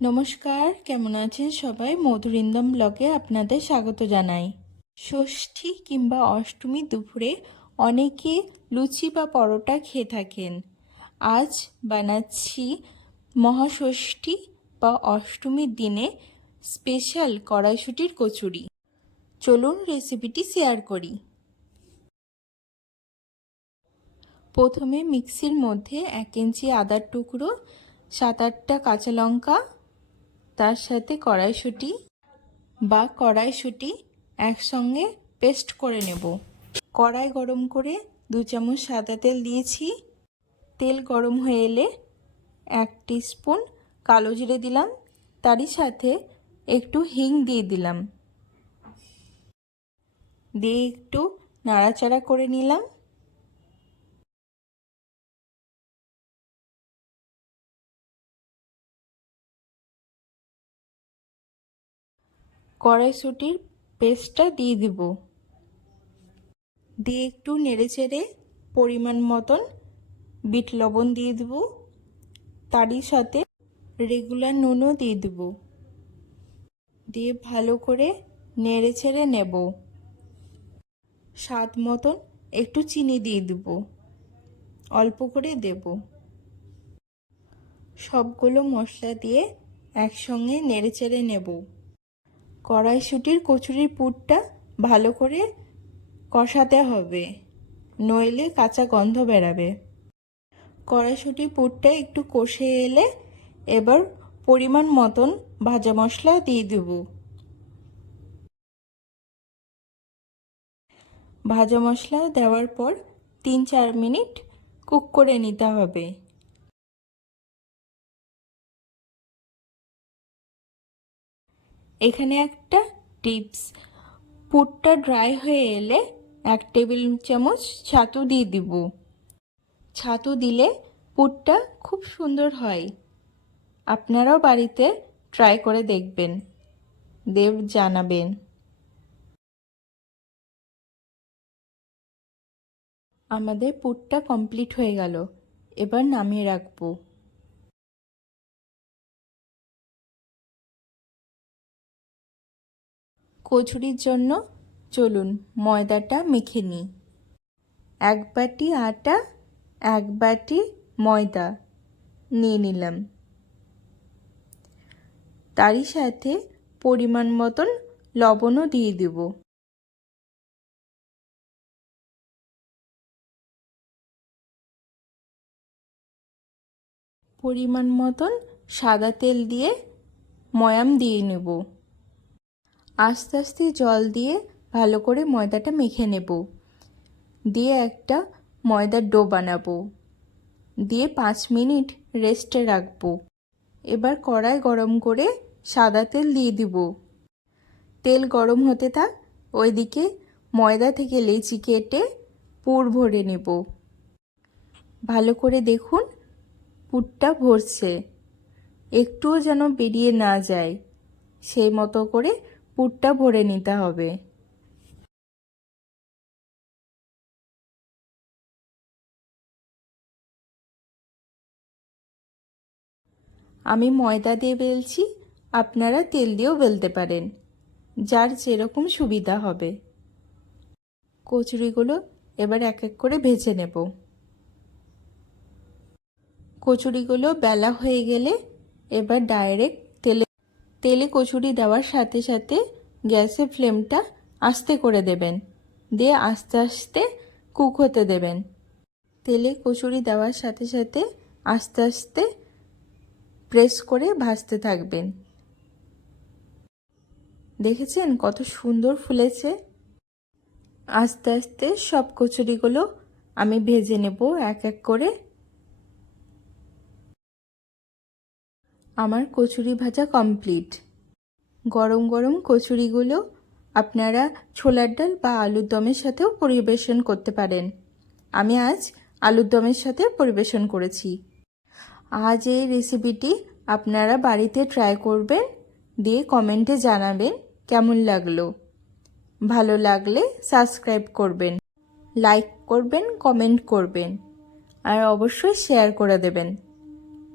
নমস্কার, কেমন আছেন সবাই? মধুরিন্দম ব্লগে আপনাদের স্বাগত জানাই। ষষ্ঠী কিংবা অষ্টমী দুপুরে অনেকে লুচি বা পরোটা খেয়ে থাকেন। আজ বানাচ্ছি মহাষষ্ঠী বা অষ্টমীর দিনে স্পেশাল কড়াইশুটির কচুরি। চলুন রেসিপিটি শেয়ার করি। প্রথমে মিক্সির মধ্যে এক ইঞ্চি আদার টুকরো, সাত আটটা কাঁচা লঙ্কা তার সাথে কড়াইশুঁটি বা কড়াইশুঁটি একসঙ্গে পেস্ট করে নেব। কড়াই গরম করে দু চামচ সাদা তেল দিয়েছি। তেল গরম হয়ে এলে এক স্পুন কালো জিরে দিলাম। তারই সাথে একটু হিং দিয়ে দিলাম। দিয়ে একটু নাড়াচাড়া করে নিলাম। কড়াইশুটির পেস্টটা দিয়ে দিব। দিয়ে একটু নেড়ে চেড়ে পরিমাণ মতন বিট লবণ দিয়ে দেব। তারই সাথে রেগুলার নুনও দিয়ে দেব। দিয়ে ভালো করে নেড়ে ছেড়ে নেব। স্বাদ মতন একটু চিনি দিয়ে দেব। অল্প করে দেব। সবগুলো মশলা দিয়ে একসঙ্গে নেড়ে চেড়ে নেব। কড়াইশুটির কচুরির পুরটা ভালো করে কষাতে হবে, নইলে কাঁচা গন্ধ বেরাবে। কড়াইশুটির পুরটা একটু কষে এলে এবার পরিমাণ মতন ভাজা মশলা দিয়ে দেব। ভাজা মশলা দেওয়ার পর তিন চার মিনিট কুক করে নিতে হবে। এখানে একটা টিপস। পুরটা ড্রাই হয়ে এলে এক টেবিল চামচ ছাতু দিয়ে দিব। ছাতু দিলে পুরটা খুব সুন্দর হয়। আপনারাও বাড়িতে ট্রাই করে দেখবেন। দেব জানাবেন। আমাদের পুরটা কমপ্লিট হয়ে গেল। এবার নামিয়ে রাখব। কচুরির জন্য চলুন ময়দাটা মেখে নিই। এক বাটি আটা, এক বাটি ময়দা নিয়ে নিলাম। তারই সাথে পরিমাণ মতন লবণও দিয়ে দেব। পরিমাণ মতন সাদা তেল দিয়ে ময়াম দিয়ে নেব। আস্তে আস্তে জল দিয়ে ভালো করে ময়দাটা মেখে নেব। দিয়ে একটা ময়দার ডো বানাবো। দিয়ে পাঁচ মিনিট রেস্টে রাখব। এবার কড়াই গরম করে সাদা তেল দিয়ে দিব। তেল গরম হতে থাক, ওইদিকে ময়দা থেকে লেচি কেটে পুর ভরে নেব। ভালো করে দেখুন পুরটা ভরছে। একটুও যেন বেরিয়ে না যায়। সেই মতো করে পুরটা ভরে নিতে হবে। আমি ময়দা দিয়ে বেলছি, আপনারা তেল দিয়েও বেলতে পারেন, যার যেরকম সুবিধা হবে। কচুরিগুলো এবার এক এক করে ভেজে নেব। কচুরিগুলো বেলা হয়ে গেলে এবার ডাইরেক্ট তেলে কচুরি দেওয়ার সাথে সাথে গ্যাসের ফ্লেমটা আস্তে করে দেবেন। দিয়ে আস্তে আস্তে কুক হতে দেবেন। তেলে কচুরি দেওয়ার সাথে সাথে আস্তে আস্তে প্রেস করে ভাজতে থাকবেন। দেখেছেন কত সুন্দর ফুলেছে? আস্তে আস্তে সব কচুরিগুলো আমি ভেজে নেব এক এক করে। আমার কচুরি ভাজা কমপ্লিট গরম গরম কচুরিগুলো আপনারা ছোলার ডাল বা আলুর দমের সাথেও পরিবেশন করতে পারেন। আমি আজ আলুর দমের সাথে পরিবেশন করেছি। আজ এই রেসিপিটি আপনারা বাড়িতে ট্রাই করবেন, দিয়ে কমেন্টে জানাবেন কেমন লাগল। ভালো লাগলে সাবস্ক্রাইব করবেন লাইক করবেন কমেন্ট করবেন, আর অবশ্যই শেয়ার করে দেবেন।